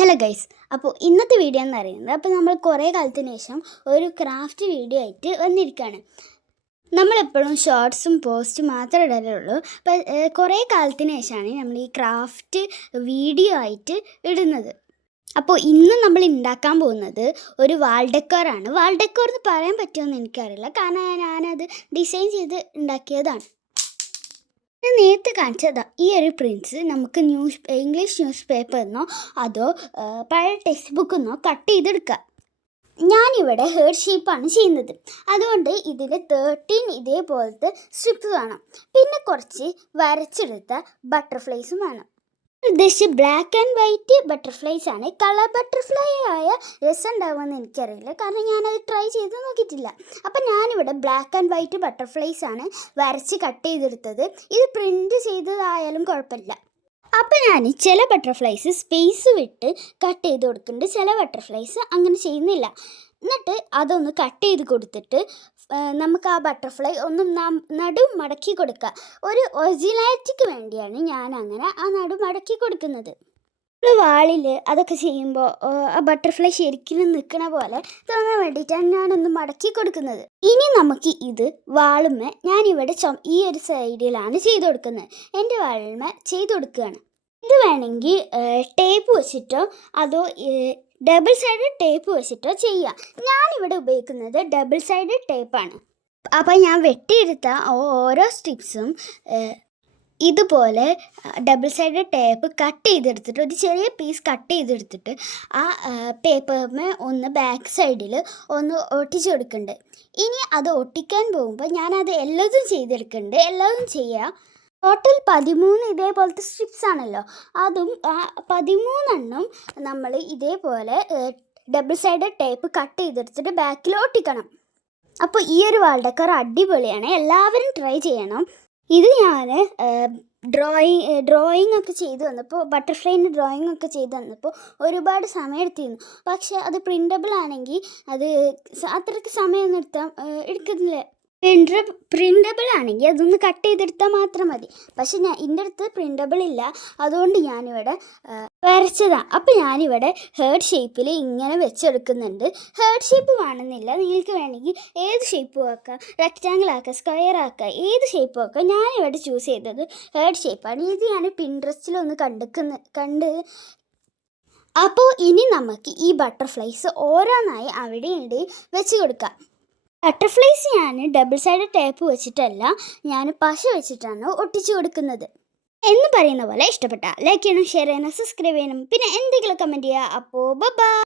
Hello guys, അപ്പോൾ ഇന്നത്തെ video എന്ന് പറയുന്നത് നമ്മൾ കുറേ കാലത്തിന് ശേഷം ഒരു ക്രാഫ്റ്റ് വീഡിയോ ആയിട്ട് വന്നിരിക്കുകയാണ്. നമ്മളെപ്പോഴും ഷോർട്സും പോസ്റ്റും മാത്രമേ ഇടലുള്ളൂ. അപ്പോൾ കുറേ കാലത്തിന് ശേഷമാണ് നമ്മൾ ഈ ക്രാഫ്റ്റ് വീഡിയോ ആയിട്ട് ഇടുന്നത്. അപ്പോൾ ഇന്ന് നമ്മൾ ഉണ്ടാക്കാൻ പോകുന്നത് ഒരു വാൾ ഡെക്കോറാണ്. വാൾ ഡെക്കോർ എന്ന് പറയാൻ പറ്റുമെന്ന് എനിക്കറിയില്ല, കാരണം ഞാനത് ഡിസൈൻ ചെയ്ത് ഉണ്ടാക്കിയതാണ്. ഞാൻ നേരത്തെ കാണിച്ചതാ ഈ ഒരു പ്രിൻസ് നമുക്ക് ഇംഗ്ലീഷ് ന്യൂസ് പേപ്പറിന്നോ അതോ പഴയ ടെക്സ്റ്റ് ബുക്കിന്നോ കട്ട് ചെയ്തെടുക്കാം. ഞാനിവിടെ ഹേർട്ട് ഷേപ്പാണ് ചെയ്യുന്നത്, അതുകൊണ്ട് ഇതിൽ 13 ഇതേപോലത്തെ സ്ട്രിപ്സ് വേണം. പിന്നെ കുറച്ച് വരച്ചെടുത്ത ബട്ടർഫ്ലൈസും വേണം. ഉദ്ദേശിച്ച് ബ്ലാക്ക് ആൻഡ് വൈറ്റ് ബട്ടർഫ്ലൈസ് ആണ്. കളർ ബട്ടർഫ്ലൈ ആയ രസം ഉണ്ടാവുമെന്ന് എനിക്കറിയില്ല, കാരണം ഞാനത് ട്രൈ ചെയ്ത് നോക്കിയിട്ടില്ല. അപ്പം ഞാനിവിടെ ബ്ലാക്ക് ആൻഡ് വൈറ്റ് ബട്ടർഫ്ലൈസ് ആണ് വരച്ച് കട്ട് ചെയ്തെടുത്തത്. ഇത് പ്രിൻറ്റ് ചെയ്തതായാലും കുഴപ്പമില്ല. അപ്പം ഞാൻ ചില ബട്ടർഫ്ലൈസ് സ്പേസ് വിട്ട് കട്ട് ചെയ്ത് കൊടുക്കുന്നുണ്ട്, ചില ബട്ടർഫ്ലൈസ് അങ്ങനെ ചെയ്യുന്നില്ല. എന്നിട്ട് അതൊന്ന് കട്ട് ചെയ്ത് കൊടുത്തിട്ട് നമുക്ക് ആ ബട്ടർഫ്ലൈ ഒന്ന് നടു മടക്കി കൊടുക്കുക. ഒരു ഒറിജിനാലിറ്റിക്ക് വേണ്ടിയാണ് ഞാൻ അങ്ങനെ ആ നടു മടക്കി കൊടുക്കുന്നത്. വാളിൽ അതൊക്കെ ചെയ്യുമ്പോൾ ആ ബട്ടർഫ്ലൈ ശരിക്കും നിൽക്കണ പോലെ തോന്നാൻ വേണ്ടിയിട്ടാണ് ഞാനൊന്ന് മടക്കി കൊടുക്കുന്നത്. ഇനി നമുക്ക് ഇത് വാളുമ്മ ഞാനിവിടെ ഈ ഒരു സൈഡിലാണ് ചെയ്ത് കൊടുക്കുന്നത്. എൻ്റെ വാളുമ്മ ചെയ്ത് കൊടുക്കുകയാണ്. ഇത് വേണമെങ്കിൽ ടേപ്പ് വെച്ചിട്ടോ അതോ ഡബിൾ സൈഡ് ടേപ്പ് വെച്ചിട്ടോ ചെയ്യുക. ഞാനിവിടെ ഉപയോഗിക്കുന്നത് ഡബിൾ സൈഡ് ടേപ്പാണ്. അപ്പോൾ ഞാൻ വെട്ടിയെടുത്ത ഓരോ സ്ട്രിപ്സും ഇതുപോലെ ഡബിൾ സൈഡ് ടേപ്പ് കട്ട് ചെയ്തെടുത്തിട്ട് ഒരു ചെറിയ പീസ് കട്ട് ചെയ്തെടുത്തിട്ട് ആ പേപ്പറിന് ഒന്ന് ബാക്ക് സൈഡിൽ ഒന്ന് ഒട്ടിച്ച് കൊടുക്കുന്നുണ്ട്. ഇനി അത് ഒട്ടിക്കാൻ പോകുമ്പോൾ ഞാനത് എല്ലാതും ചെയ്തെടുക്കുന്നുണ്ട്. എല്ലാതും ചെയ്യുക. ടോട്ടൽ 13 ഇതേപോലത്തെ സ്ട്രിപ്സ് ആണല്ലോ, അതും 13 നമ്മൾ ഇതേപോലെ ഡബിൾ സൈഡ് ടേപ്പ് കട്ട് ചെയ്തെടുത്തിട്ട് ബാക്കിൽ ഒട്ടിക്കണം. അപ്പോൾ ഈ ഒരു വാൾ ഡെക്കോർ അടിപൊളിയാണ്, എല്ലാവരും ട്രൈ ചെയ്യണം. ഇത് ഞാൻ ഡ്രോയിങ് ഒക്കെ ചെയ്ത് വന്നപ്പോൾ ബട്ടർഫ്ലൈൻ്റെ ഡ്രോയിങ് ഒക്കെ ചെയ്ത് വന്നപ്പോൾ ഒരുപാട് സമയം എടുത്തിരുന്നു. പക്ഷേ അത് പ്രിൻ്റബിൾ ആണെങ്കിൽ അത് അത്രയ്ക്ക് സമയമൊന്നും എടുക്കുന്നില്ല. പ്രിൻ്റബിൾ ആണെങ്കിൽ അതൊന്ന് കട്ട് ചെയ്തെടുത്താൽ മാത്രം മതി. പക്ഷെ എൻ്റെ അടുത്ത് പ്രിൻ്റബിൾ ഇല്ല, അതുകൊണ്ട് ഞാനിവിടെ വരച്ചതാണ്. അപ്പോൾ ഞാനിവിടെ ഹേർട്ട് ഷേപ്പിൽ ഇങ്ങനെ വെച്ചെടുക്കുന്നുണ്ട്. ഹേർട്ട് ഷേപ്പ് വേണമെന്നില്ല, നിങ്ങൾക്ക് വേണമെങ്കിൽ ഏത് ഷേപ്പും ആക്കാം, റെക്റ്റാങ്കിൾ ആക്കാം, സ്ക്വയർ ആക്കാം, ഏത് ഷേപ്പും ആക്കാം. ഞാനിവിടെ ചൂസ് ചെയ്തത് ഹേർട്ട് ഷേപ്പാണ്. ഇത് ഞാൻ പിൻട്രസ്റ്റിലൊന്ന് കണ്ട് അപ്പോൾ ഇനി നമുക്ക് ഈ ബട്ടർഫ്ലൈസ് ഓരോന്നായി അവിടെ ഇവിടെയും വെച്ച് കൊടുക്കാം. ബട്ടർഫ്ലൈസ് ഞാൻ ഡബിൾ സൈഡ് ടേപ്പ് വെച്ചിട്ടല്ല, ഞാൻ പശ വെച്ചിട്ടാണ് ഒട്ടിച്ചു കൊടുക്കുന്നത്. എന്ന് പറയുന്ന പോലെ ഇഷ്ടപ്പെട്ടാൽ ലൈക്ക് ചെയ്യണം, ഷെയർ ചെയ്യണം, സബ്സ്ക്രൈബ് ചെയ്യണം, പിന്നെ എന്തെങ്കിലും കമൻറ്റ് ചെയ്യുക. അപ്പോൾ ബൈ.